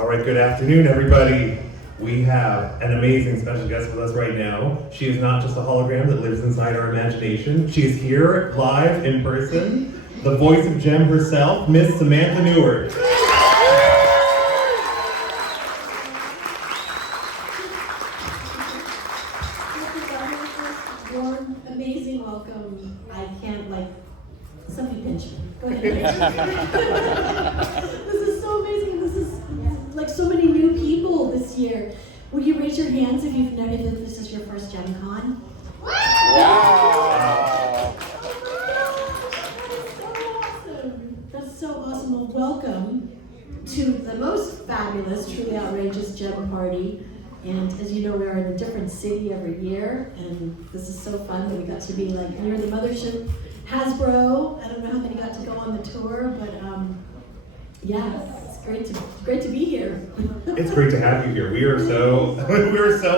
All right, good afternoon, everybody. We have an amazing special guest with us right now. She is not just a hologram that lives inside our imagination. She is here, live, in person. The voice of Jem herself, Miss Samantha Newark. Warm, amazing welcome. I can't, somebody pinch me. Go ahead. This is so amazing. This is like so many new people this year. Would you raise your hands if you've never, if this is your first JemCon? Wow! That's so awesome. Well, welcome to the most fabulous, truly outrageous Gem party. And as you know, we are in a different city every year, and this is so fun that we got to be near the mothership, Hasbro. I don't know how many got to go on the tour, but yeah, it's great to be here. It's great to have you here. We are so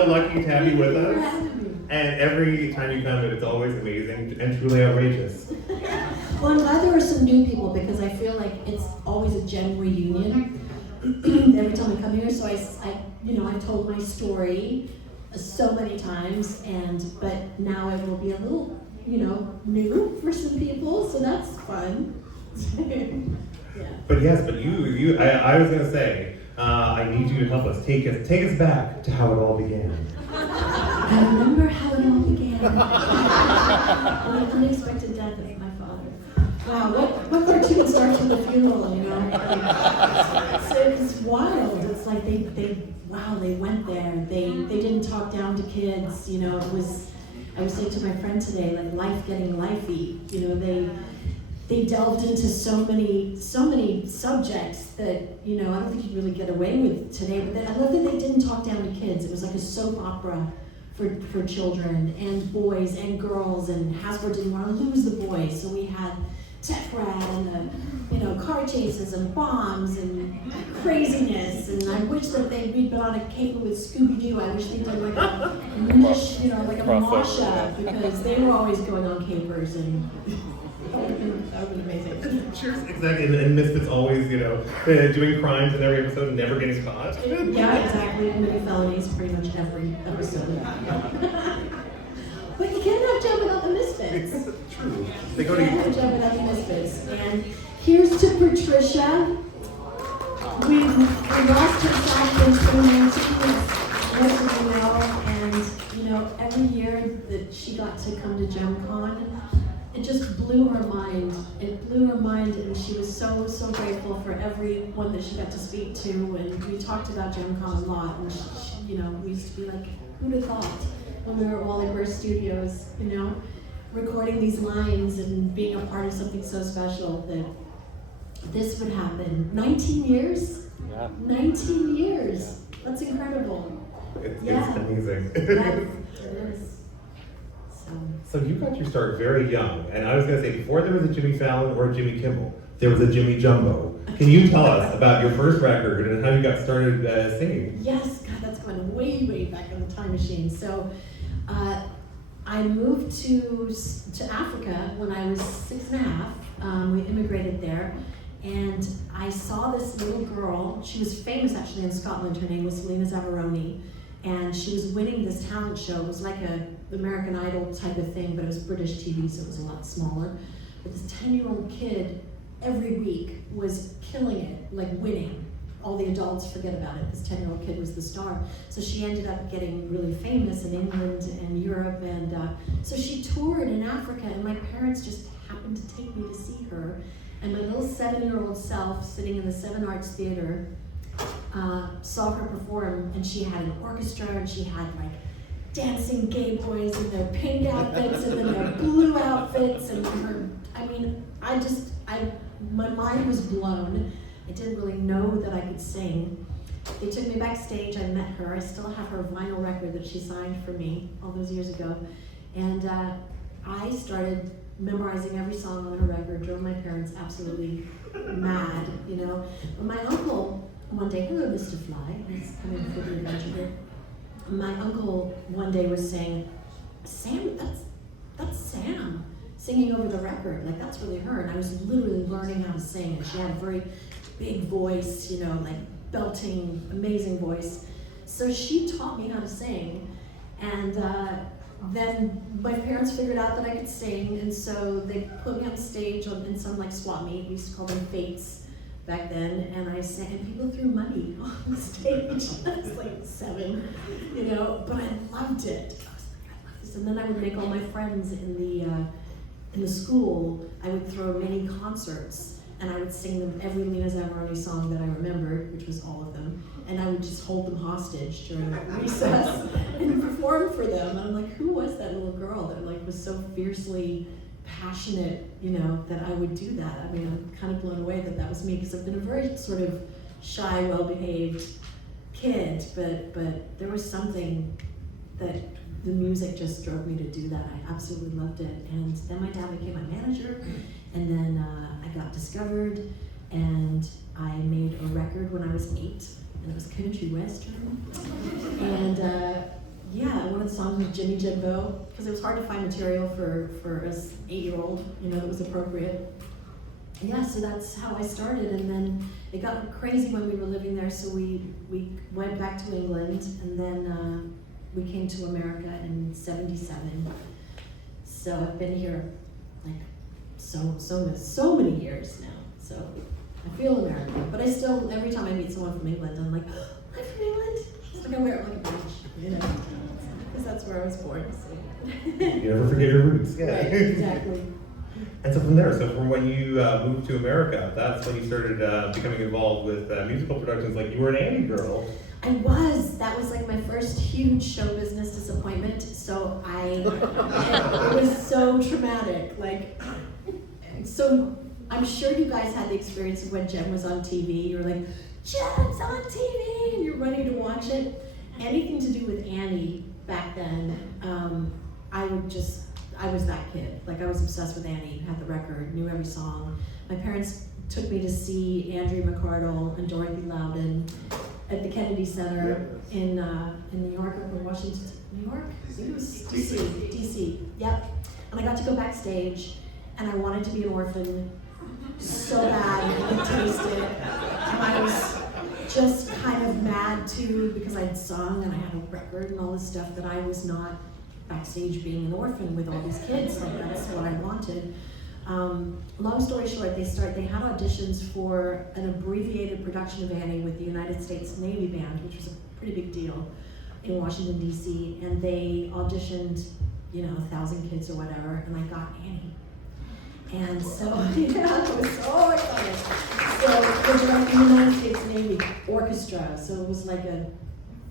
lucky to have you with us. And every time you come, it's always amazing and truly outrageous. Well, I'm glad there are some new people because I feel like it's always a Gem reunion every time I come here. So I've told my story so many times, but now it will be a little, new for some people, so that's fun. Yeah. But yes, I was gonna say, I need you to help us. Take us back to how it all began. I remember how it all began. The unexpected death of my father. Wow, what cartoon starts with a funeral, So it's wild. It's like they went there. They didn't talk down to kids, I was saying to my friend today, life getting lifey. They delved into so many subjects that, I don't think you'd really get away with today. But I love that they didn't talk down to kids. It was like a soap opera for children and boys and girls, and Hasbro didn't want to lose the boys, so we had Tech Rat and the car chases and bombs and craziness. And I wish that we'd been on a caper with Scooby-Doo. I wish they'd done like a mashup, because they were always going on capers, and that would have been amazing. Sure, exactly. And Misfits always, doing crimes in every episode and never getting caught. Yeah, exactly. Committing felonies pretty much every episode. But you can't have Gem without the Misfits. True. You can't have Gem without the Misfits. And here's to Patricia. We lost her back in 2019, most of you know, and every year that she got to come to JemCon, it just blew her mind. It blew her mind, and she was so grateful for everyone that she got to speak to. And we talked about JemCon a lot, and we used to be like, who'd have thought? When we were all in our studios, recording these lines and being a part of something so special, that this would happen. 19 years? Yeah. 19 years. That's incredible. It's amazing. Yes, it is. So you got your start very young, and I was going to say, before there was a Jimmy Fallon or a Jimmy Kimmel, there was a Jimmy Jumbo. Can you tell us about your first record and how you got started singing? Yes, God, that's going way back in the time machine. So I moved to Africa when I was 6.5. We immigrated there, and I saw this little girl. She was famous actually in Scotland. Her name was Selena Zavaroni. And she was winning this talent show. It was like an American Idol type of thing, but it was British TV, so it was a lot smaller. But this 10-year-old kid, every week, was killing it, winning. All the adults forget about it. This 10-year-old kid was the star. So she ended up getting really famous in England and Europe, and so she toured in Africa, and my parents just happened to take me to see her. And my little 7-year-old self, sitting in the Seven Arts Theater, saw her perform, and she had an orchestra, and she had dancing gay boys in their pink outfits and then their blue outfits, and my mind was blown. I didn't really know that I could sing. They took me backstage, I met her. I still have her vinyl record that she signed for me all those years ago, and I started memorizing every song on her record, drove my parents absolutely mad, But my uncle, one day, hello, Mr. Fly, he's coming for the adventure. My uncle one day was saying, Sam, that's Sam singing over the record. That's really her. And I was literally learning how to sing. And she had a very big voice, belting, amazing voice. So she taught me how to sing, and then my parents figured out that I could sing, and so they put me on stage in some like swap meet. We used to call them fates back then, and I sang, and people threw money on the stage. I was like 7, you know, but I loved it. I was like, I love this. And then I would make all my friends in the school. I would throw mini concerts, and I would sing them every Lena Zamoroni song that I remembered, which was all of them. And I would just hold them hostage during recess and perform for them. And I'm like, who was that little girl that like was so fiercely passionate, you know, that I would do that? I mean, I'm kind of blown away that that was me, because I've been a very sort of shy, well-behaved kid, but there was something that the music just drove me to do that. I absolutely loved it. And then my dad became my manager, and then I got discovered, and I made a record when I was 8. And it was country western, and yeah, one of the songs was Jimmy Jimbo, because it was hard to find material for us 8-year-old, you know, that was appropriate. And yeah, so that's how I started, and then it got crazy when we were living there, so we went back to England, and then we came to America in '77. So I've been here like so many years now. So I feel American, but I still, every time I meet someone from England, I'm like, oh, I'm from England. It's like I wear it like a badge, you know, because that's where I was born. So. You never forget your roots. Yeah. Right, exactly. And so from when you moved to America, that's when you started becoming involved with musical productions. Like you were an Annie girl. I was. That was like my first huge show business disappointment. So it was so traumatic. Like, so. I'm sure you guys had the experience of when Jem was on TV. You were like, Jem's on TV, and you're ready to watch it. Anything to do with Annie back then, I was that kid. Like I was obsessed with Annie, had the record, knew every song. My parents took me to see Andrea McArdle and Dorothy Loudon at the Kennedy Center in New York, or Washington, New York? I think it was DC, yep. And I got to go backstage, and I wanted to be an orphan so bad, and I tasted it. And I was just kind of mad too, because I'd sung and I had a record and all this stuff, that I was not backstage being an orphan with all these kids. Like that's what I wanted. Long story short, they had auditions for an abbreviated production of Annie with the United States Navy Band, which was a pretty big deal in Washington, D.C. And they auditioned, 1,000 kids or whatever, and I got Annie. And so, yeah, I was so excited. So it was like the United States Navy Orchestra, so it was like a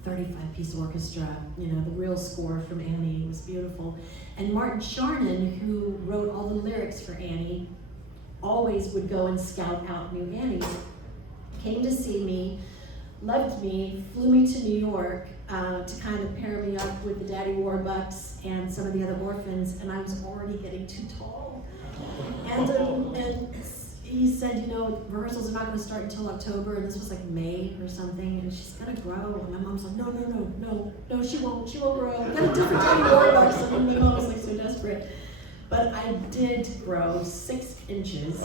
35-piece orchestra, the real score from Annie was beautiful. And Martin Charnin, who wrote all the lyrics for Annie, always would go and scout out new Annies. Came to see me, loved me, flew me to New York to kind of pair me up with the Daddy Warbucks and some of the other orphans, and I was already getting too tall. And he said, rehearsals are not going to start until October, and this was like May or something, and she's going to grow. And my mom's like, no, she won't grow. We got a different Daddy Warbucks, and my mom was like so desperate. But I did grow 6 inches.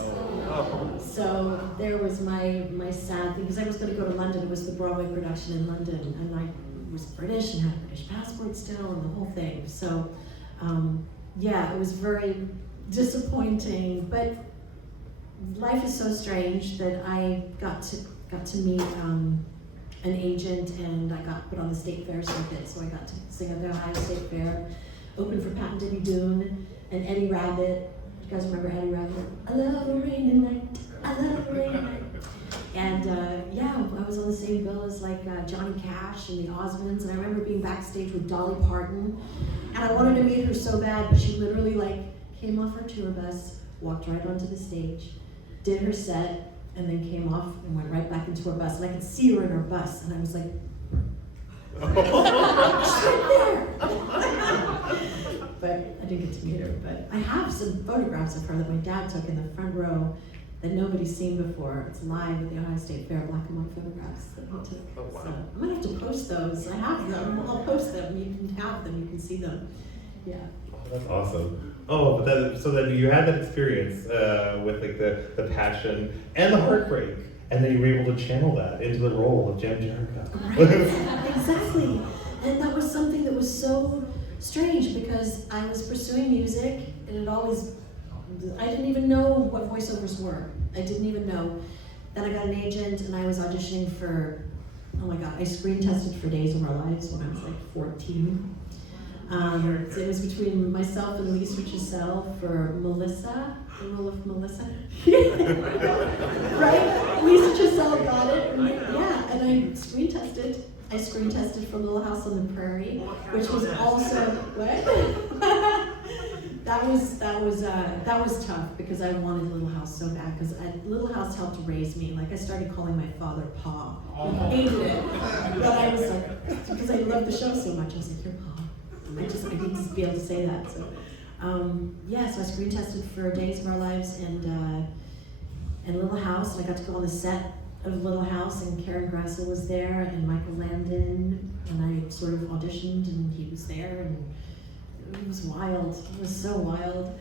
So there was my sad thing, because I was going to go to London. It was the Broadway production in London, and I was British and had a British passport still, and the whole thing. So yeah, it was very disappointing, but life is so strange that I got to meet an agent, and I got put on the State Fair circuit, so I got to sing at the Ohio State Fair, opened for Pat and Debbie Doon and Eddie Rabbit. You guys remember Eddie Rabbit? I love a rainy night, I love a rainy night. And yeah, I was on the same bill as like Johnny Cash and the Osmonds, and I remember being backstage with Dolly Parton, and I wanted to meet her so bad, but she literally came off her tour bus, walked right onto the stage, did her set, and then came off and went right back into her bus. And I could see her in her bus, and I was like, she's right there. But I didn't get to meet her. But I have some photographs of her that my dad took in the front row that nobody's seen before. It's live at the Ohio State Fair, black and white photographs that he took. Oh, wow. So I'm gonna have to post those. I have them. I'll post them. You can have them. You can see them. Yeah. That's awesome. Oh, but so then you had that experience with like the passion and the heartbreak and then you were able to channel that into the role of Jem Jericho. Right, exactly. And that was something that was so strange because I was pursuing music and I didn't even know what voiceovers were. I didn't even know. Then I got an agent and I was auditioning for, oh my God, I screen tested for Days of Our Lives when I was like 14. So it was between myself and Lisa Chiselle for Melissa, the role of Melissa. Right? Lisa Chiselle got it. Yeah, and I screen tested. I screen tested for Little House on the Prairie, which was also what? That was tough because I wanted Little House so bad because Little House helped raise me. Like I started calling my father Pa. He hated it, but I was like, because I loved the show so much, I was like, you're Pa. I need to be able to say that. So, so I screen tested for Days of Our Lives and Little House, and I got to go on the set of Little House, and Karen Grassel was there, and Michael Landon, and I sort of auditioned, and he was there, and it was wild. It was so wild.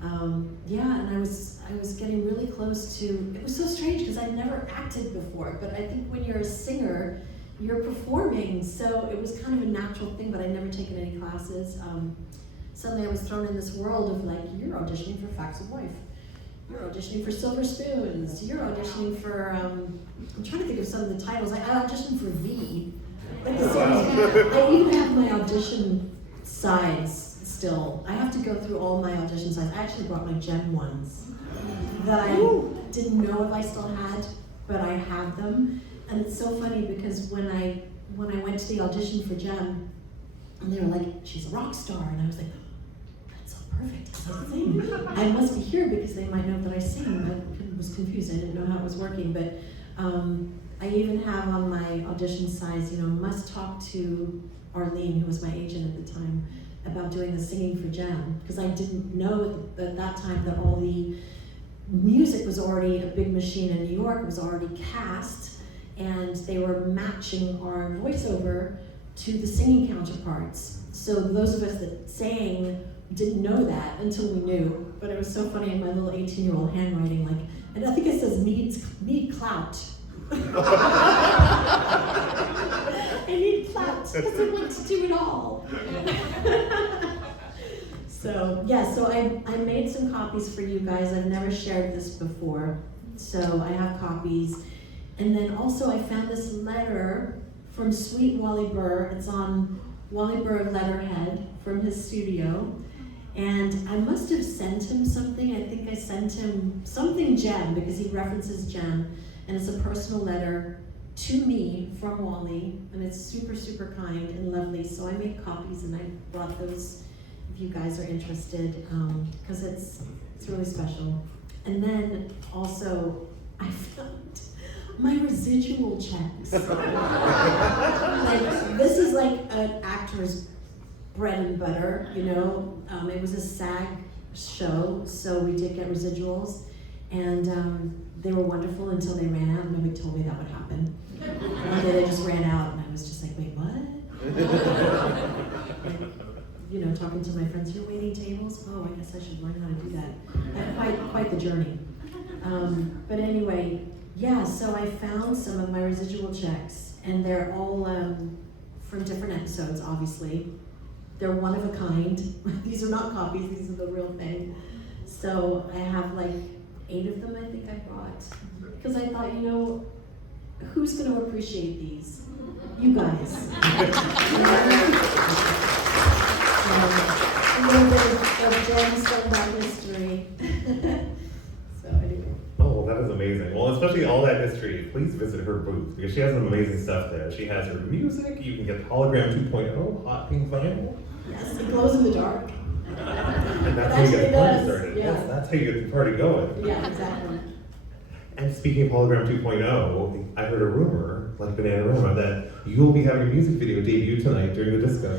And I was getting really close to. It was so strange because I'd never acted before, but I think when you're a singer, you're performing, so it was kind of a natural thing, but I'd never taken any classes. Suddenly I was thrown in this world of like, you're auditioning for Facts of Life. You're auditioning for Silver Spoons. You're auditioning for, I'm trying to think of some of the titles. I auditioned for V. Like I even have my audition sides still. I have to go through all my audition sides. I actually brought my Gem ones that I didn't know if I still had, but I had them. And it's so funny because when I went to the audition for Gem, and they were like, she's a rock star, and I was like, that's so perfect, I sing. I must be here because they might know that I sing. I was confused, I didn't know how it was working, but I even have on my audition sides, must talk to Arlene, who was my agent at the time, about doing the singing for Gem, because I didn't know at that time that all the music was already a big machine in New York, it was already cast, and they were matching our voiceover to the singing counterparts. So those of us that sang didn't know that until we knew. But it was so funny in my little 18-year-old handwriting, like, and I think it says need clout. I need clout because I want to do it all. So I made some copies for you guys. I've never shared this before, so I have copies. And then also I found this letter from Sweet Wally Burr. It's on Wally Burr letterhead from his studio. And I must have sent him something. I think I sent him something Gem because he references Gem. And it's a personal letter to me from Wally. And it's super, super kind and lovely. So I made copies and I brought those if you guys are interested because it's really special. And then also I found my residual checks. Like, this is like an actor's bread and butter, It was a SAG show, so we did get residuals, and they were wonderful until they ran out. Nobody told me that would happen. One day they just ran out, and I was just like, wait, what? And, talking to my friends, you're waiting tables? Oh, I guess I should learn how to do that. I had quite the journey. But anyway, so I found some of my residual checks, and they're all from different episodes, obviously. They're one of a kind. These are not copies, these are the real thing. So I have like 8 of them I think I brought. Because I thought, who's going to appreciate these? You guys. A little bit of gems from that history. So anyway. Oh, that is amazing. Well, especially all that history, please visit her booth because she has some amazing stuff there. She has her music, you can get Hologram 2.0, hot pink vinyl. Yes, it glows in the dark. And that's how you get the party started. Yeah. Yes, that's how you get the party going. Yeah, exactly. And speaking of Hologram 2.0, I heard a rumor, like Bananarama, that you will be having a music video debut tonight during the disco.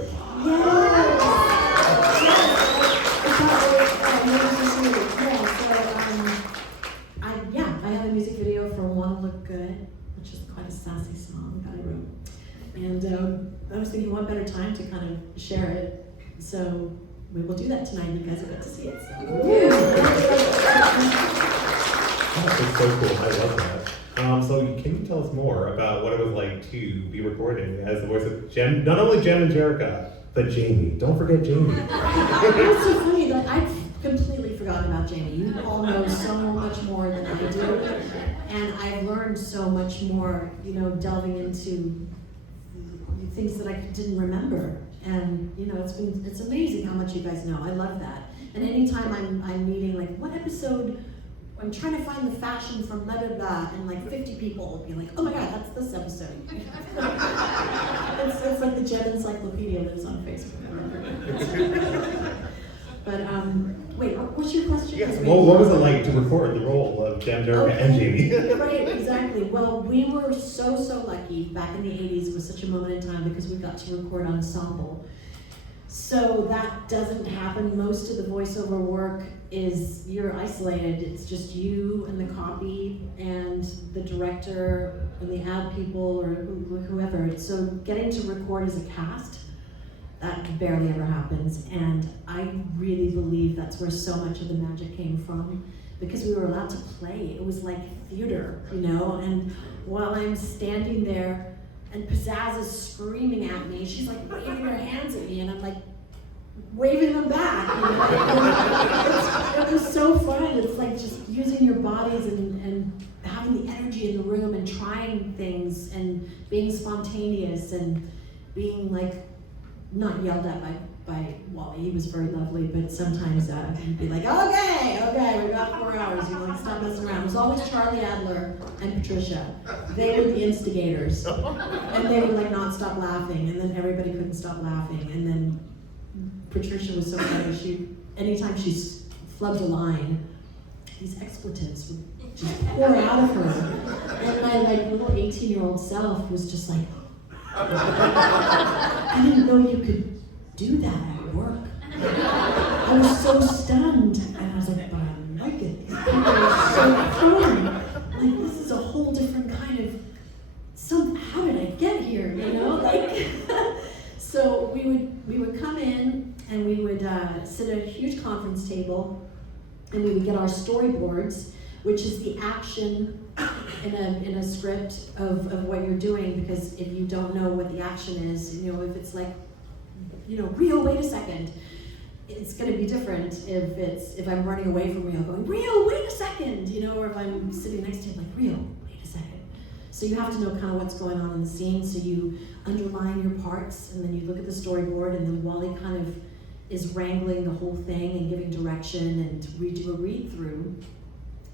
I have a music video for Wanna Look Good, which is quite a sassy song that I wrote. And I was thinking what better time to kind of share it. So we will do that tonight. You guys will get to see it. So. Oh, it's so cool. I love that. So can you tell us more about what it was like to be recording as the voice of Jem, not only Jem and Jerica, but Jamie. Don't forget Jamie. It's so funny that I've completely forgotten about Jamie. You all know so much more than I do, and I've learned so much more, delving into things that I didn't remember. And it's amazing how much you guys know. I love that. And anytime I'm meeting, like, what episode? I'm trying to find the fashion from blah blah blah, and like 50 people will be like, oh my god, that's this episode. it's like the Jen Encyclopedia lives on Facebook. But wait, what's your question? Yes. Well, what was it like to record the role of Jem, Jerica, and Jamie? Right, exactly. Well, we were so lucky back in the 80s. It was such a moment in time because we got to record ensemble. So that doesn't happen. Most of the voiceover work is you're isolated. It's just you and the copy and the director and the ad people or whoever. So getting to record as a cast, that barely ever happens. And I really believe that's where so much of the magic came from, because we were allowed to play. It was like theater, and while I'm standing there and Pizzazz is screaming at me, she's like waving her hands at me, and I'm like waving them back. It was so fun. It's like just using your bodies and having the energy in the room and trying things and being spontaneous and being like not yelled at by Wally. He was very lovely, but sometimes he'd be like, okay, we got 4 hours. You're like, stop messing around. It was always Charlie Adler and Patricia. They were the instigators. And they would like not stop laughing, and then everybody couldn't stop laughing. And then Patricia was so funny. Anytime she flubbed a line, these expletives would just pour out of her. And my little 18-year-old self was just like, I didn't know you could do that at work. I was so stunned, and I was like, but I like it. These people are so fun. Like, this is a whole different kind of how did I get here? So we would come in and we would sit at a huge conference table, and we would get our storyboards, which is the action in a script of what you're doing. Because if you don't know what the action is, if it's like, Rio, wait a second, it's going to be different if I'm running away from Rio going, Rio, wait a second, or if I'm sitting next to him like, Rio, wait a second. So you have to know kind of what's going on in the scene, so you underline your parts, and then you look at the storyboard, and then Wally kind of is wrangling the whole thing and giving direction, and we do a read-through.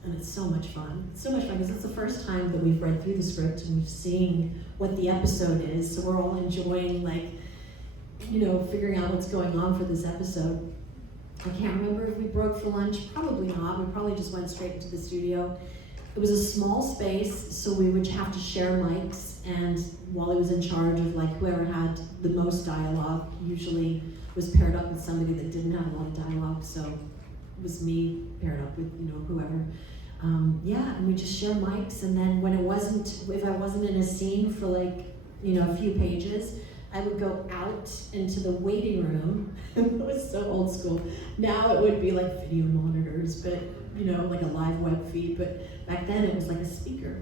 And it's so much fun. It's so much fun because it's the first time that we've read through the script and we've seen what the episode is. So we're all enjoying, figuring out what's going on for this episode. I can't remember if we broke for lunch. Probably not. We probably just went straight into the studio. It was a small space, so we would have to share mics, and Wally was in charge of whoever had the most dialogue usually was paired up with somebody that didn't have a lot of dialogue. So it was me paired up with whoever. And we just share mics, and then if I wasn't in a scene for a few pages, I would go out into the waiting room. It was so old school. Now it would be like video monitors, but like a live web feed. But back then it was like a speaker.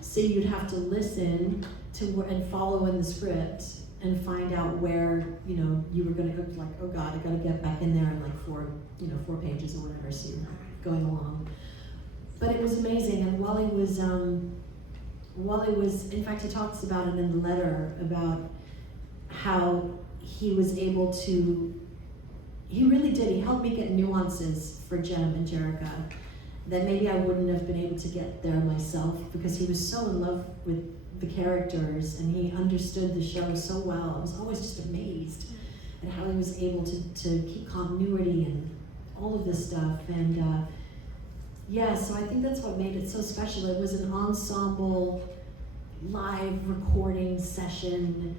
So you'd have to listen to and follow in the script and find out where you were going to go. Like, oh God, I got to get back in there in 4 pages or whatever. So you're going along. But it was amazing, and Wally was, in fact, he talks about it in the letter about how he was able to, he really did, he helped me get nuances for Jem and Jerica that maybe I wouldn't have been able to get there myself, because he was so in love with the characters and he understood the show so well. I was always just amazed at how he was able to keep continuity and all of this stuff. And so I think that's what made it so special. It was an ensemble live recording session.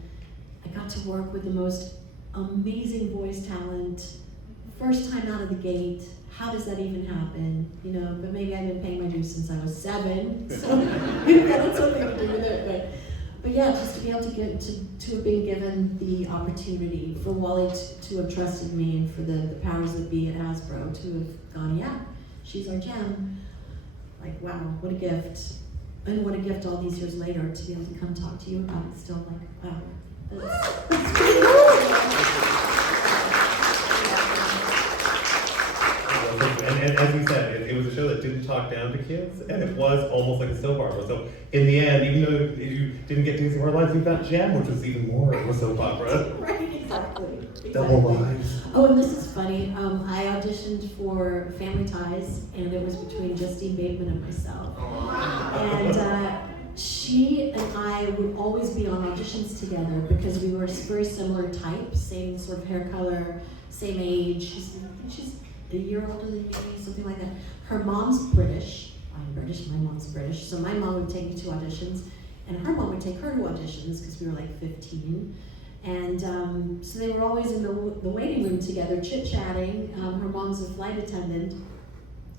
I got to work with the most amazing voice talent, first time out of the gate. How does that even happen? But maybe I've been paying my dues since I was 7, so maybe that had something to do with it. But yeah, just to be able to have been given the opportunity for Wally to have trusted me, and for the powers that be at Hasbro to have gone, yeah, she's our Jem. Like, wow, what a gift. and what a gift all these years later to be able to come talk to you about it still, like, wow. That's pretty cool. And as we said, it was a show that didn't talk down to kids, and it was almost like a soap opera. So in the end, even though you didn't get Days of Our Lives, we got Gem, which was even more of a soap opera. Right, exactly. Double lives. Oh, and this is funny. I auditioned for Family Ties, and it was between Justine Bateman and myself. And she and I would always be on auditions together because we were very similar type, same sort of hair color, same age. She's a year older than me, something like that. Her mom's British. I'm British, my mom's British. So my mom would take me to auditions, and her mom would take her to auditions because we were like 15. And so they were always in the waiting room together, chit-chatting. Her mom's a flight attendant.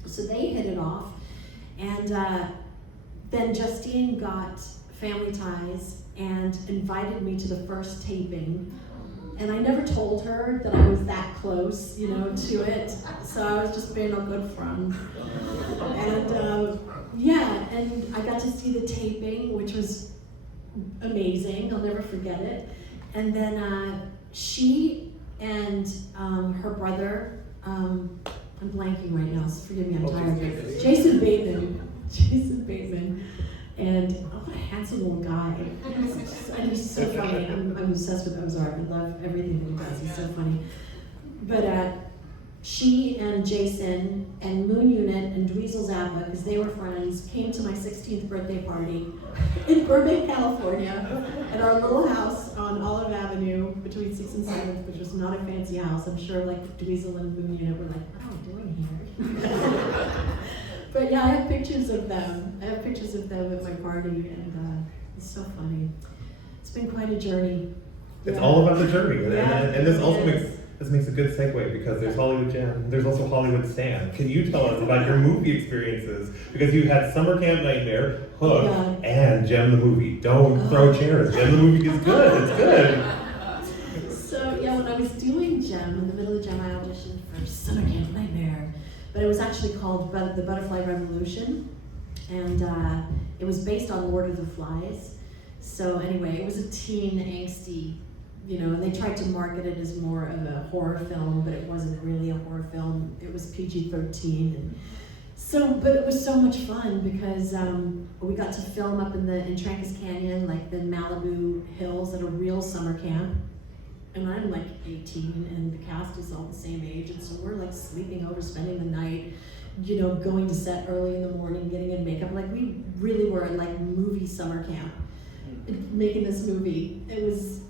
So they hit it off. And then Justine got Family Ties and invited me to the first taping. And I never told her that I was that close, to it. So I was just being a good friend. And and I got to see the taping, which was amazing. I'll never forget it. And then she and her brother, I'm blanking right now, so forgive me, I'm tired. Jason Bateman. And what a handsome little guy. And he's so funny. I'm obsessed with Ozark. I love everything that he does. He's so funny. But she and Jason and Moon Unit and Dweezil Zappa, because they were friends, came to my 16th birthday party in Burbank, California, at our little house on Olive Avenue between 6th and 7th, which was not a fancy house. I'm sure like Dweezil and Moon Unit were like, what are we doing here? But yeah, I have pictures of them. at my party, and it's so funny. It's been quite a journey. It's all about the journey, and this also makes a good segue because there's Hollywood Jam, there's also Hollywood Stan. Can you tell us about your movie experiences? Because you had Summer Camp Nightmare, Hook, and Gem the movie. Don't throw chairs. Gem the movie is good. It's good. So yeah, when I was doing Gem, in the middle of Gem, I auditioned for Summer Camp Nightmare, but it was actually called The Butterfly Revolution, and it was based on Lord of the Flies. So anyway, it was a teen angsty, and they tried to market it as more of a horror film, but it wasn't really a horror film. It was PG-13, and but it was so much fun because we got to film up in Trancas Canyon, like the Malibu hills at a real summer camp. And I'm like 18, and the cast is all the same age, and so we're like sleeping over, spending the night, going to set early in the morning, getting in makeup. Like we really were in like movie summer camp, making this movie. It was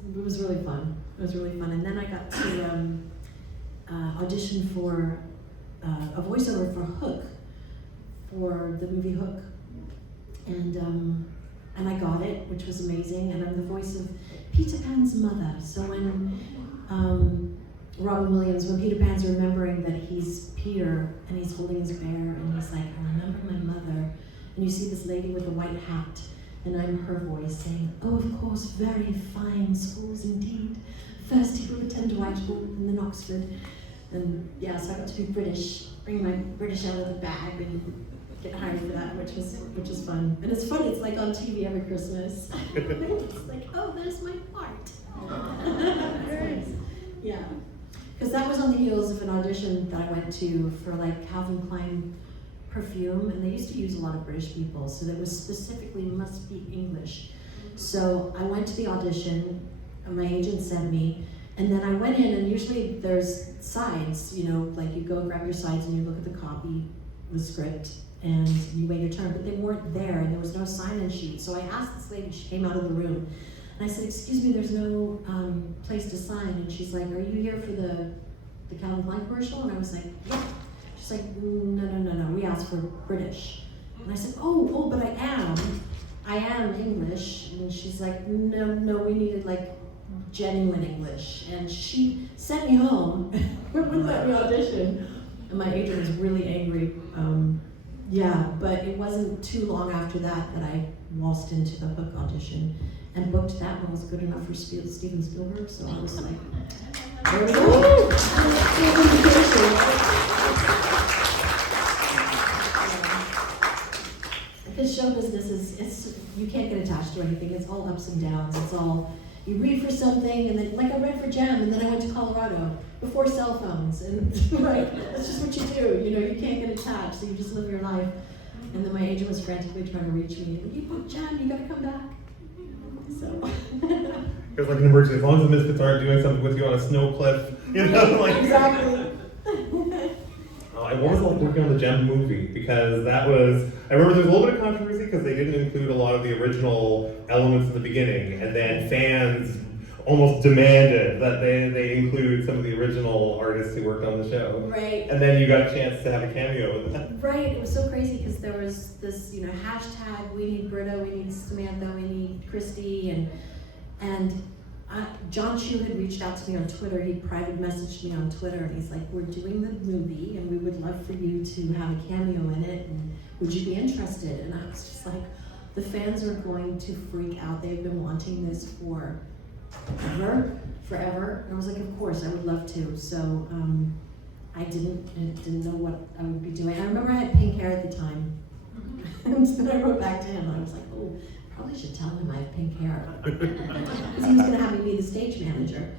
really fun. It was really fun. And then I got to audition for a voiceover for Hook, for the movie Hook, and I got it, which was amazing. And I'm the voice of Peter Pan's mother. So when Robin Williams, when Peter Pan's remembering that he's Peter and he's holding his bear and he's like, I remember my mother, and you see this lady with a white hat, and I'm her voice saying, oh, of course, very fine schools indeed. First he will attend Whitehall and then Oxford. And yeah, so I got to be British, bring my British out of the bag and get hired for that, which was fun. And it's fun, it's like on TV every Christmas. It's like, oh, there's my part. Nice. Yeah. Because that was on the heels of an audition that I went to for like Calvin Klein perfume, and they used to use a lot of British people, so that was specifically must speak English. So I went to the audition, and my agent sent me, and then I went in, and usually there's sides, like you go grab your sides and you look at the copy, the script, and you wait your turn, but they weren't there, and there was no sign-in sheet. So I asked this lady, she came out of the room, and I said, excuse me, there's no place to sign, and she's like, are you here for the Calvin Klein commercial? And I was like, yeah. She's like, no, we asked for British. And I said, oh, but I am English. And she's like, no, we needed like genuine English. And she sent me home, wouldn't let me audition. And my agent was really angry. But it wasn't too long after that I waltzed into the Hook audition and booked that one was good enough for Steven Spielberg. So I was like, there we go. I Because show business you can't get attached to anything. It's all ups and downs. It's all, you read for something, and then, like I read for Gem, and then I went to Colorado before cell phones, and right, that's just what you do. You know, you can't get attached, so you just live your life. And then my agent was frantically trying to reach me. You booked Gem, you gotta come back. So. It's like an emergency. As long as the Misfits aren't doing something with you on a snow cliff, you know, like. Exactly. And what was it like working on the Gem movie? Because that was, I remember there was a little bit of controversy because they didn't include a lot of the original elements in the beginning, and then fans almost demanded that they include some of the original artists who worked on the show. Right. And then you got a chance to have a cameo with them. Right, it was so crazy because there was this, hashtag, we need Britta, we need Samantha, we need Christy, and John Chu had reached out to me on Twitter. He private messaged me on Twitter, and he's like, we're doing the movie, and we would love for you to have a cameo in it, and would you be interested? And I was just like, the fans are going to freak out. They've been wanting this forever. And I was like, of course, I would love to. So I didn't know what I would be doing. I remember I had pink hair at the time. And then I wrote back to him, and I was like, oh, probably should tell him I have pink hair. Because he was gonna have me be the stage manager.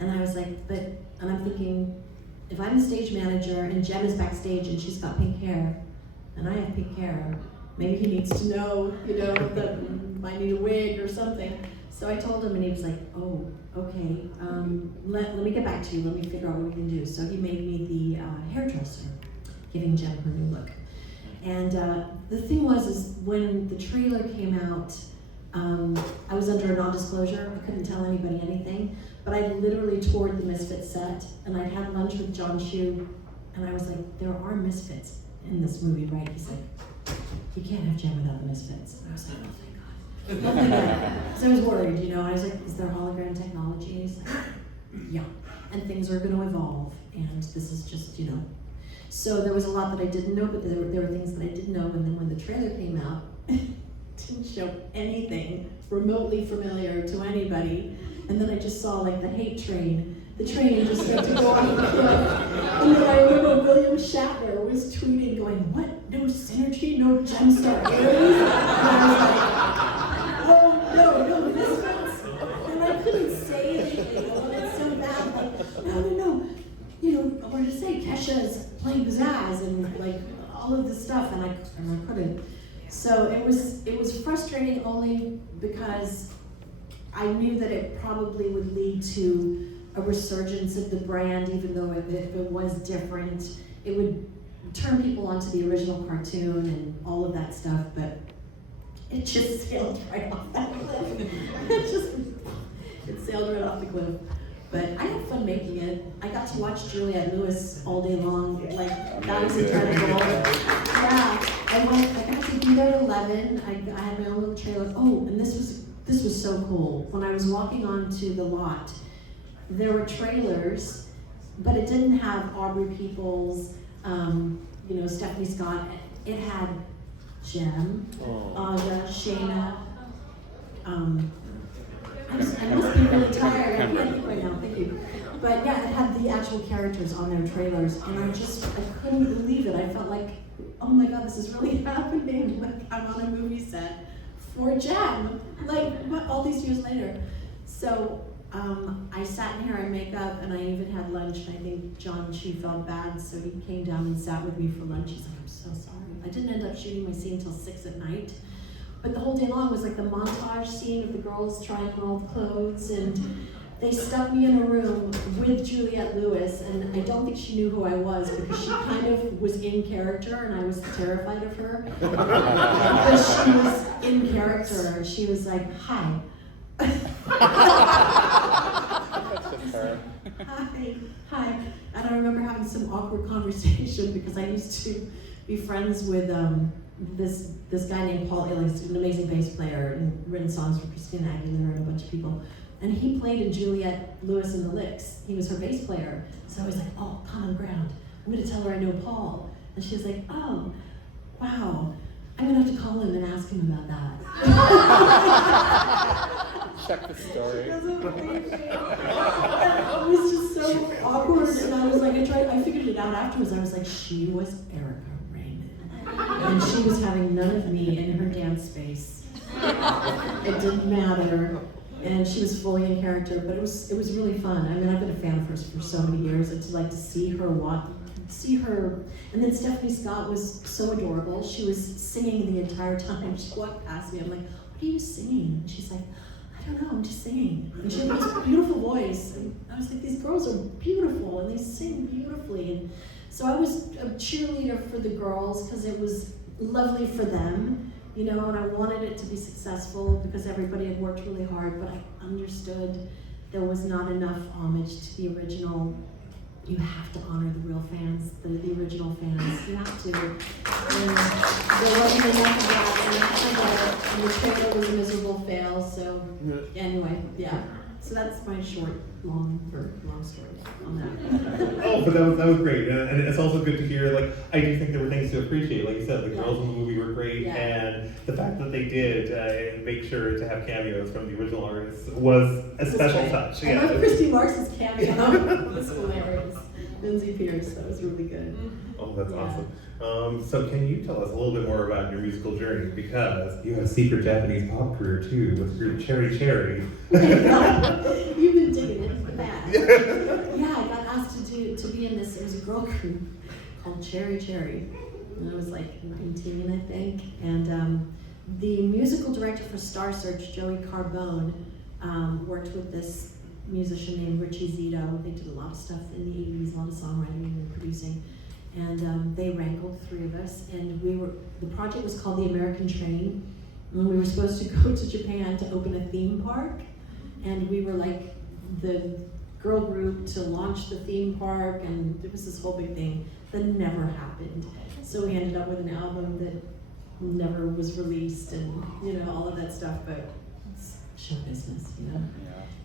And I was like, and I'm thinking, if I'm the stage manager and Jem is backstage and she's got pink hair, and I have pink hair, maybe he needs to know, that I need a wig or something. So I told him, and he was like, oh, okay, let me get back to you, let me figure out what we can do. So he made me the hairdresser, giving Jem her new look. And the thing is when the trailer came out, I was under a non-disclosure. I couldn't tell anybody anything, but I literally toured the Misfits set, and I had lunch with John Chu, and I was like, there are Misfits in this movie, right? He's like, you can't have Jem without the Misfits. And I was like, oh, thank God. Oh, thank God. So I was worried, I was like, is there hologram technology? And he's like, yeah, and things are gonna evolve, and this is just, So there was a lot that I didn't know, but there were things that I did know, and then when the trailer came out, it didn't show anything remotely familiar to anybody, and then I just saw like the hate train. The train just started to go off the cliff, and then I remember William Shatner was tweeting going, what, no synergy, no Gemstar Aries? And I was like, oh, no, Misfits, and I couldn't say anything, I wanted so bad, like, no. I wanted to say Kesha is playing pizzazz and like all of this stuff, and I couldn't. So it was frustrating only because I knew that it probably would lead to a resurgence of the brand, even though if it was different, it would turn people onto the original cartoon and all of that stuff. But it just sailed right off that cliff. It sailed right off the cliff. But I had fun making it. I got to watch Juliette Lewis all day long. Like, that was incredible. Yeah, I got to be there at 11. I had my own little trailer. Oh, and this was so cool. When I was walking onto the lot, there were trailers, but it didn't have Aubrey Peoples, Stephanie Scott. It had Jem, Aja, Shayna, I must be really tired. I can't think right now, thank you. But yeah, it had the actual characters on their trailers, and I couldn't believe it. I felt like, oh my God, this is really happening. Like, I'm on a movie set for Jem, like all these years later. So I sat in hair and makeup, and I even had lunch. I think John Chu felt bad, so he came down and sat with me for lunch. He's like, I'm so sorry. I didn't end up shooting my scene until 6 at night. But the whole day long was like the montage scene of the girls trying on all the clothes, and they stuck me in a room with Juliette Lewis, and I don't think she knew who I was because she kind of was in character, and I was terrified of her. Because she was in character, and she was like, hi. Hi. And I remember having some awkward conversation because I used to be friends with this guy named Paul Illis, an amazing bass player and written songs for Christina Aguilera and a bunch of people. And he played in Juliette Lewis and the Licks. He was her bass player. So I was like, oh, common ground. I'm gonna tell her I know Paul. And she was like, oh, wow. I'm gonna have to call him and ask him about that. Check the story. It was just so awkward, and I was like, I figured it out afterwards. I was like, she was Erica Raymond. And she was having none of me in her space. It didn't matter. And she was fully in character, but it was really fun. I mean, I've been a fan of hers for so many years, and to see her walk, and then Stephanie Scott was so adorable. She was singing the entire time. She walked past me, I'm like, what are you singing? And she's like, I don't know, I'm just singing. And she had this beautiful voice, and I was like, these girls are beautiful, and they sing beautifully. And so I was a cheerleader for the girls, because it was lovely for them, and I wanted it to be successful because everybody had worked really hard, but I understood there was not enough homage to the original. You have to honor the real fans, the original fans. You have to. And there wasn't enough of that, and the trailer was a miserable fail. So anyway, yeah. So that's my long story on that. Oh, but that was great, and it's also good to hear. Like, I do think there were things to appreciate. Like you said, the girls in the movie were great, and the fact that they did make sure to have cameos from the original artists was a special touch. I love Christy Marks's cameo. It was hilarious. Lindsay Pierce, that was really good. Oh, that's awesome. So can you tell us a little bit more about your musical journey? Because you have a secret Japanese pop career too with your Cherry Cherry. You've been digging it bad. Yeah, I got asked to be in this. It was a girl group called Cherry Cherry, and I was like 19, I think. And the musical director for Star Search, Joey Carbone, worked with this musician named Richie Zito. They did a lot of stuff in the 80s, a lot of songwriting and producing. And they wrangled three of us, and the project was called The American Train, and we were supposed to go to Japan to open a theme park, and we were like the girl group to launch the theme park, and it was this whole big thing that never happened. So we ended up with an album that never was released, and all of that stuff, but it's show business,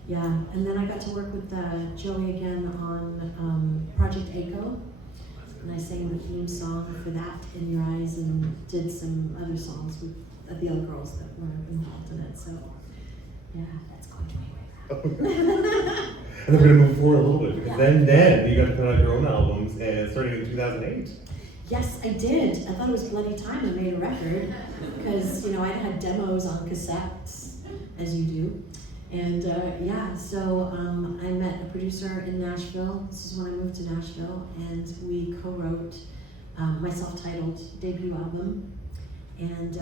Yeah, and then I got to work with Joey again on Project ACO. And I sang the theme song for that, In Your Eyes, and did some other songs with the other girls that were involved in it. So, yeah, that's going way back. And then we're going to move forward a little bit, because then you got to put out your own albums, and starting in 2008. Yes, I did. I thought it was bloody time I made a record, because, I had demos on cassettes, as you do. And so I met a producer in Nashville. This is when I moved to Nashville, and we co-wrote my self-titled debut album, and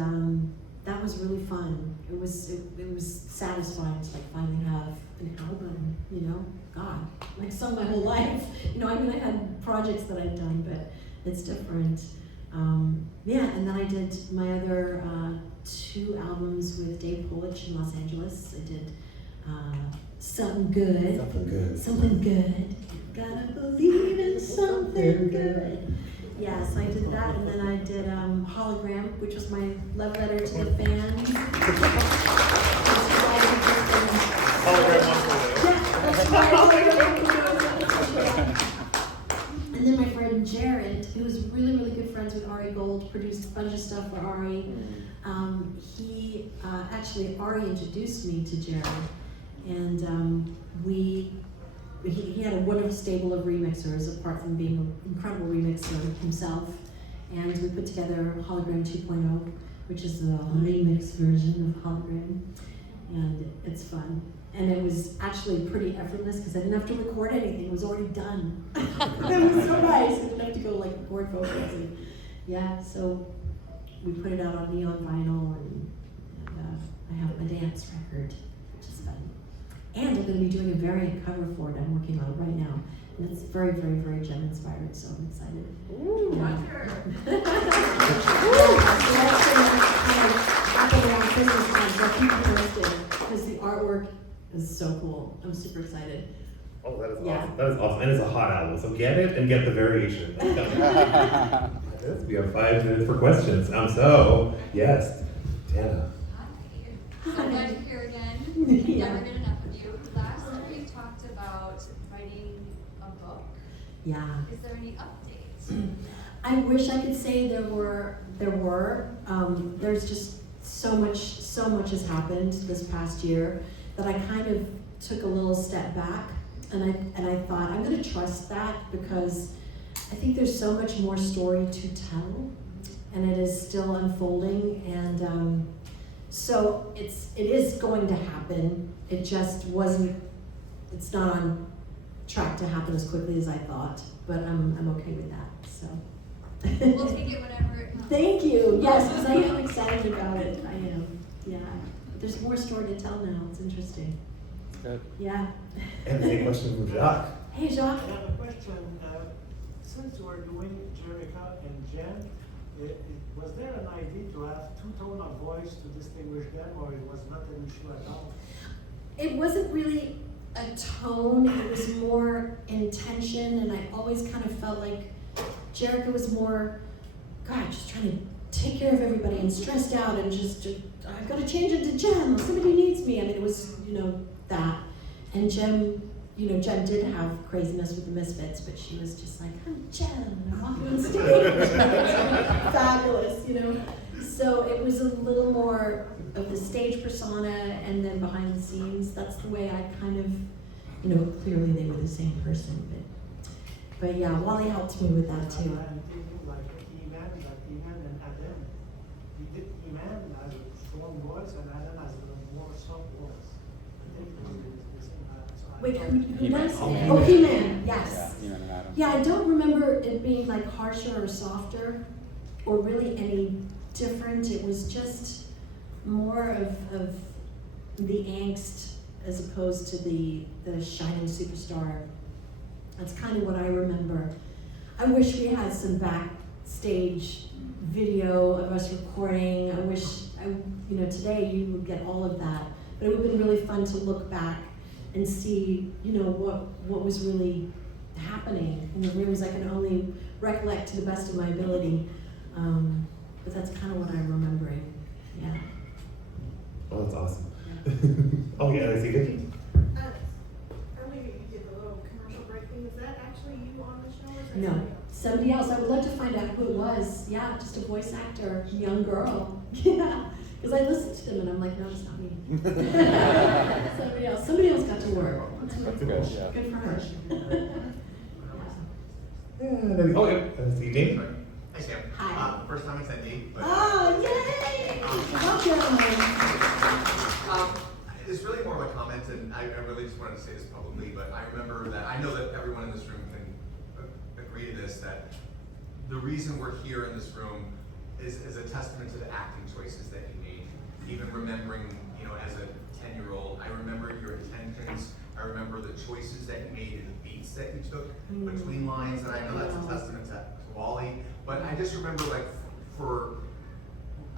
that was really fun. It was satisfying to finally have an album. God, I've sung my whole life. I had projects that I'd done, but it's different. And then I did my other 2 albums with Dave Polich in Los Angeles. I did Something Good. Gotta believe in something good. Yeah, so I did that, and then I did Hologram, which was my love letter to the fans. And then my friend Jared, who was really, really good friends with Ari Gold, produced a bunch of stuff for Ari. Ari introduced me to Jared. And he had a wonderful stable of remixers, apart from being an incredible remixer himself. And we put together Hologram 2.0, which is the remix version of Hologram. And it's fun. And it was actually pretty effortless, because I didn't have to record anything. It was already done. It was so nice. I didn't have to go record vocals. And, so we put it out on neon vinyl, and I have a dance record, which is fun. And I'm going to be doing a variant cover for it. I'm working on it right now. And it's very, very, very Gem inspired, so I'm excited. Ooh, yeah. Because the artwork is so cool. I'm super excited. Oh, that is awesome. That is awesome. And it's a hot album, so get it and get the variation. We have 5 minutes for questions. Yes, Tana. Hi. So glad you're here again. Never get enough of you. Last week we talked about writing a book. Yeah. Is there any updates? I wish I could say there were. There's just so much has happened this past year that I kind of took a little step back, and I thought I'm going to trust that, because I think there's so much more story to tell, and it is still unfolding, and So it is going to happen. It just wasn't. It's not on track to happen as quickly as I thought, but I'm okay with that. So. We'll take it whenever it comes. Thank you. Yes, because I am excited about it. I am. Yeah. There's more story to tell now. It's interesting. Good. Yeah. And the same question from Jacques. Hey, Jacques. I have a question. Since we're doing Jerica and Jen, was there an idea to have two tones of voice to distinguish them, or it was not an issue at all? It wasn't really a tone. It was more intention, and I always kind of felt like Jerica was more, God, just trying to take care of everybody and stressed out and just I've got to change it to Jen. Somebody needs me. I mean, it was, that. And Jen did have craziness with the Misfits, but she was just like, I'm Jen, and I'm walking on stage. Fabulous, So it was a little more of the stage persona, and then behind the scenes, that's the way I kind of, clearly they were the same person, but yeah, Wally helped me with that too. I'm thinking like Iman and Adam. You did Iman as a strong voice and Adam as a more soft voice. I think it was the same. So I Wait, thought- who He-Man. does? Oh, Oh, He-Man. He-Man, yes. Yeah, He-Man and Adam. Yeah, I don't remember it being like harsher or softer, or really any different. It was just more of the angst as opposed to the shining superstar. That's kind of what I remember. I wish we had some backstage video of us recording. I wish, today you would get all of that. But it would have been really fun to look back and see, what was really happening in the rooms. I can only recollect to the best of my ability. But that's kind of what I'm remembering. Yeah. Oh, that's awesome. Oh yeah, I see it. Earlier you did the little commercial break thing. Is that actually you on the show, or is that No, somebody else? somebody else. I would love to find out who it was. Yeah, just a voice actor, young girl. Yeah, because I listened to them and I'm like, no, it's not me. Somebody else. Somebody else got to work. That's That's really good, cool. yeah. Good for her. Oh yeah, that's evening. Hi, Sam. Hi. First time in Sandy, but Oh, yay! Welcome. it's really more of a comment, and I really just wanted to say this publicly, but I remember that, I know that everyone in this room can agree to this, that the reason we're here in this room is a testament to the acting choices that you made. Even remembering, as a 10-year-old, I remember your intentions, I remember the choices that you made and the beats that you took between lines, and I know that's a testament to Wally, but I just remember like for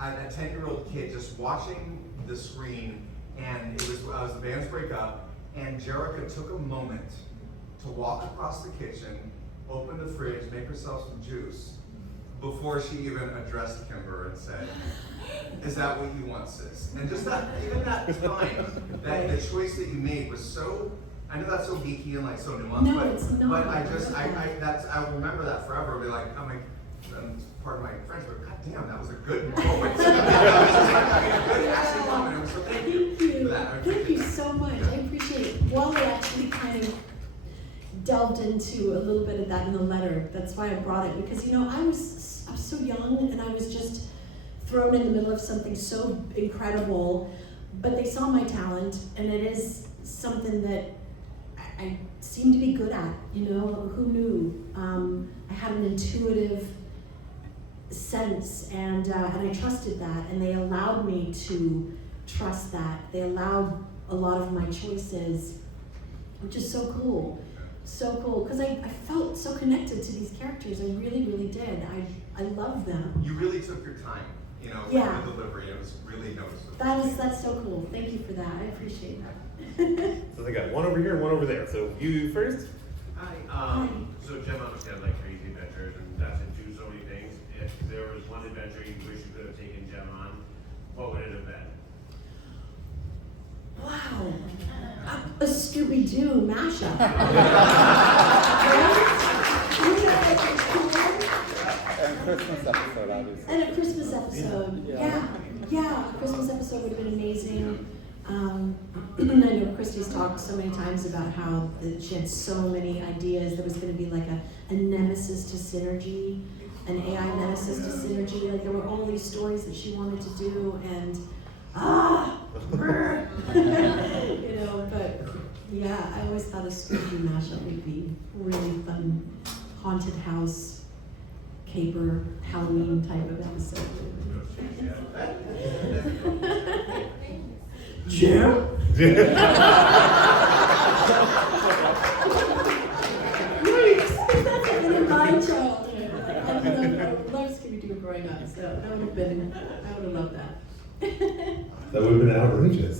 a 10-year-old kid just watching the screen, and it was as the bands break up, and Jerica took a moment to walk across the kitchen, open the fridge, make herself some juice, before she even addressed Kimber and said, "Is that what you want, sis?" And just that, even that time, that the choice that you made was so, I know that's so geeky and like so nuanced, No, but it's not. I'll remember that forever. I'll be like, pardon my French, but goddamn, that was a good moment. That was just like a good acting moment. And so thank you for that. I Thank appreciate you that. so much. I appreciate it. Wally actually kind of delved into a little bit of that in the letter. That's why I brought it, because I was so young and I was just thrown in the middle of something so incredible, but they saw my talent, and it is something that I seem to be good at. Who knew? I had an intuitive sense, and I trusted that, and they allowed me to trust that. They allowed a lot of my choices, which is so cool. So cool, because I felt so connected to these characters. I really, really did. I love them. You really took your time, Yeah. with the delivery. It was really noticeable. That's so cool. Thank you for that. I appreciate that. So they got one over here and one over there. So you first. Hi. So Jem obviously had like crazy adventures, and that's into so many things. If there was one adventure you wish you could have taken Jem on, what would it have been? Wow. A Scooby-Doo mashup. And Christmas episode, obviously. And a Christmas episode. Yeah. A Christmas episode would have been amazing. I know Christy's talked so many times about how she had so many ideas. There was going to be like a nemesis to Synergy, an AI nemesis to Synergy. Like there were all these stories that she wanted to do, and you know, but yeah, I always thought a spooky mashup would be really fun. Haunted house, caper, Halloween type of episode. Jim? That's in my childhood. I love Scooby-Doo growing up, so I would have loved that. That would have been outrageous.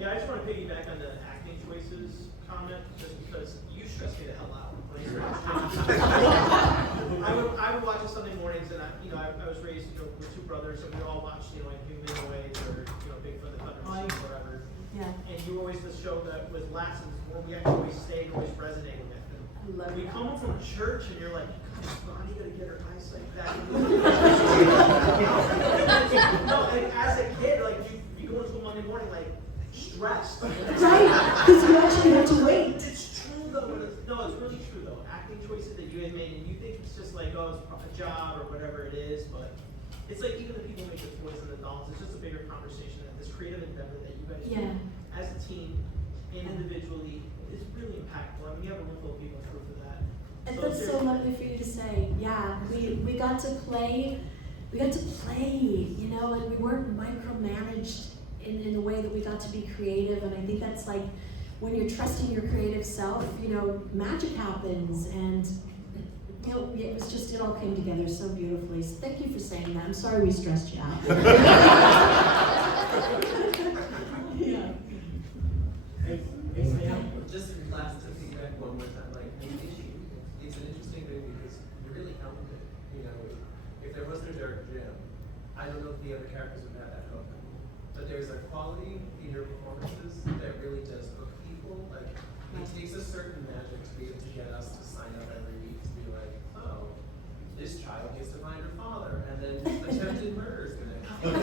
Yeah, I just want to piggyback on the acting choices comment, just because you stress me the hell out. I would watch it Sunday mornings, and I was raised, with two brothers, and we all watched, like Human Ways or Bigfoot the Thunder Machine, or whatever. Yeah. And you were always the show that was lessons where we actually always stayed, always resonated with. I love We that. come from church, and you're like, God, you gotta get her eyesight back. No, like, as a kid, like you go into a Monday morning like stressed. Right, because you actually have to wait. It's true though. It's really true though. Acting choices that you had made, and you think it's just like, oh, it's a job or whatever it is, but it's like even the people who make the toys and the dolls, it's just a bigger conversation. And this creative endeavor that you guys do as a team and individually is really impactful. I mean, you have a room full of people proof of that. And that's so lovely for you to say. Yeah, we got to play. We got to play, and we weren't micromanaged in a way that we got to be creative. And I think that's like when you're trusting your creative self, magic happens. And it was just, it all came together so beautifully. So thank you for saying that. I'm sorry we stressed you out. Yeah. Just last to feedback one more time, like it's an interesting thing because you're really talented. If there was no Derek Jim, I don't know if the other characters would have that hook. But there's a quality in your performances that really does hook people. Like it takes a certain magic to be able to get us to sign up every week to be like, oh, this child gets to find her father, and then attempted murder is gonna happen.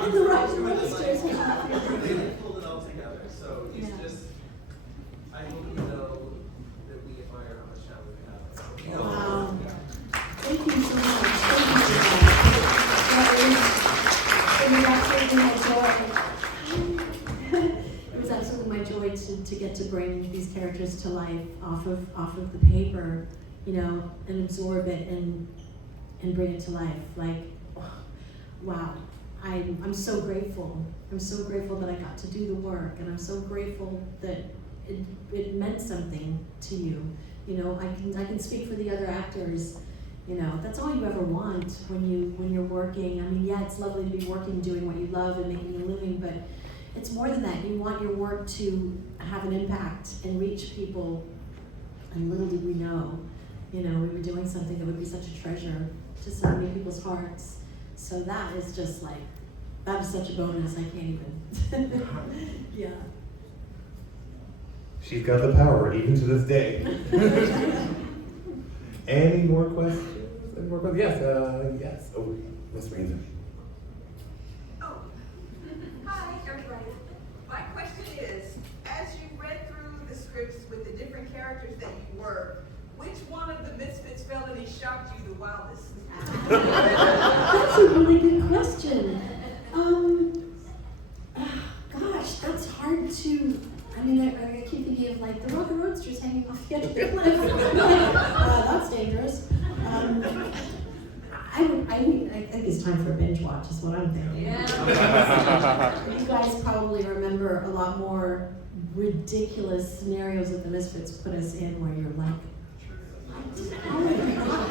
And the right monsters will happen. They pulled it all together. So it's just, I hope you know that we admire how much talent we have. Wow. Thank you so much. Thank you for that. It was absolutely my joy to get to bring these characters to life off of the paper, and absorb it and bring it to life. Like, wow. I'm so grateful. I'm so grateful that I got to do the work, and I'm so grateful that it meant something to you. I can speak for the other actors. That's all you ever want when you're working. I mean, yeah, it's lovely to be working, doing what you love and making a living, but it's more than that. You want your work to have an impact and reach people. And little did we know, we were doing something that would be such a treasure to so many people's hearts. So that is just like, that is such a bonus, I can't even. Yeah. She's got the power, even to this day. Any more questions? Any more questions? Yes. Oh, Miss Raven. Oh, hi, everybody. My question is, as you read through the scripts with the different characters that you were, which one of the Misfits felonies shocked you the wildest? That's a really good question. Gosh, that's hard to. I mean, I keep thinking of like the Rocker Roadsters hanging off the edge of the cliff. That's dangerous. I think it's time for a binge watch, is what I'm thinking. Yeah. You guys probably remember a lot more ridiculous scenarios that the Misfits put us in where you're like, oh my God,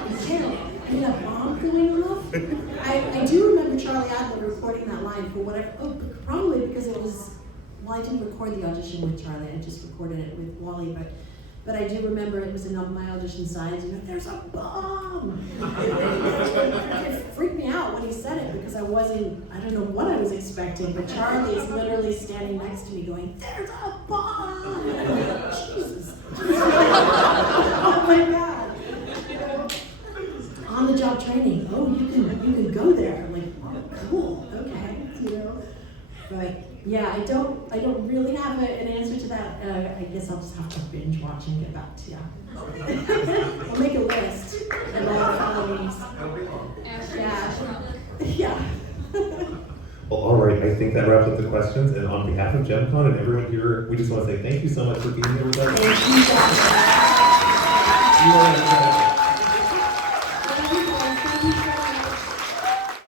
I mean, a bomb going off? I do remember Charlie Adler recording that line for whatever, probably because it was, well, I didn't record the audition with Charlie, I just recorded it with Wally, but I do remember it was in my audition signs, there's a bomb! It freaked me out when he said it because I don't know what I was expecting, but Charlie is literally standing next to me going, there's a bomb! Jesus. Oh my God. On the job training, you can go there. I'm like, oh, cool, okay, But yeah, I don't really have an answer to that. I guess I'll just have to binge watch and get back to you. I'll make a list of all the Halloweens. Yeah. Yeah. Well, all right, I think that wraps up the questions, and on behalf of JemCon and everyone here, we just want to say thank you so much for being here with us. Thank you, guys. You are incredible.